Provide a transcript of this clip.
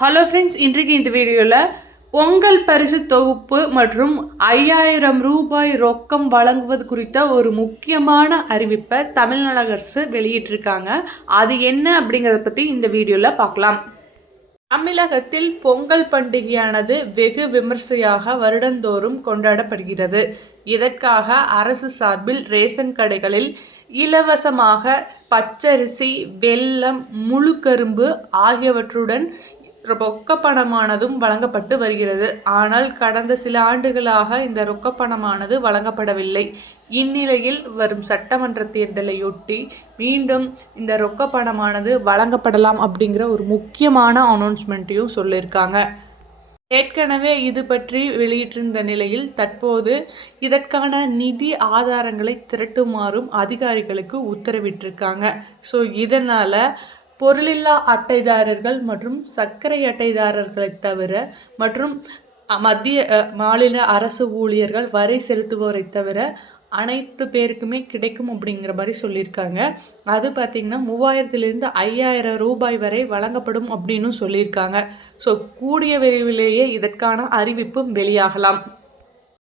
Hello friends இன்றைக்கு இந்த வீடியோவில் பொங்கல் பரிசு தொகுப்பு மற்றும் ஐயாயிரம் ரூபாய் ரொக்கம் வழங்குவது குறித்த ஒரு முக்கியமான அறிவிப்பை தமிழ்நாடு அரசு வெளியிட்டிருக்காங்க. அது என்ன அப்படிங்கிறத பற்றி இந்த வீடியோவில் பார்க்கலாம். தமிழகத்தில் பொங்கல் பண்டிகையானது வெகு விமர்சையாக வருடந்தோறும் கொண்டாடப்படுகிறது. இதற்காக அரசு சார்பில் ரேஷன் கடைகளில் இலவசமாக பச்சரிசி வெல்லம் முழு கரும்பு ஆகியவற்றுடன் ரொக்க பணமானதும் வழங்கப்பட்டு வருகிறது. ஆனால் கடந்த சில ஆண்டுகளாக இந்த ரொக்க பணமானது வழங்கப்படவில்லை. இந்நிலையில் வரும் சட்டமன்ற தேர்தலையொட்டி மீண்டும் இந்த ரொக்க பணமானது வழங்கப்படலாம் அப்படிங்கிற ஒரு முக்கியமான அனௌன்ஸ்மெண்ட்டையும் சொல்லியிருக்காங்க. ஏற்கனவே இது பற்றி வெளியிட்டிருந்த நிலையில் தற்போது இதற்கான நிதி ஆதாரங்களை திரட்டுமாறும் அதிகாரிகளுக்கு உத்தரவிட்டிருக்காங்க. ஸோ இதனால் பொருளில்லா அட்டைதாரர்கள் மற்றும் சர்க்கரை அட்டைதாரர்களை தவிர மற்றும் மத்திய மாநில அரசு ஊழியர்கள் வரி செலுத்துவோரை தவிர அனைத்து பேருக்குமே கிடைக்கும் அப்படிங்கிற மாதிரி சொல்லியிருக்காங்க. அது பார்த்திங்கன்னா மூவாயிரத்துலேருந்து ஐயாயிரம் ரூபாய் வரை வழங்கப்படும் அப்படின்னு சொல்லியிருக்காங்க. ஸோ கூடிய விரைவிலேயே இதற்கான அறிவிப்பும் வெளியாகலாம்.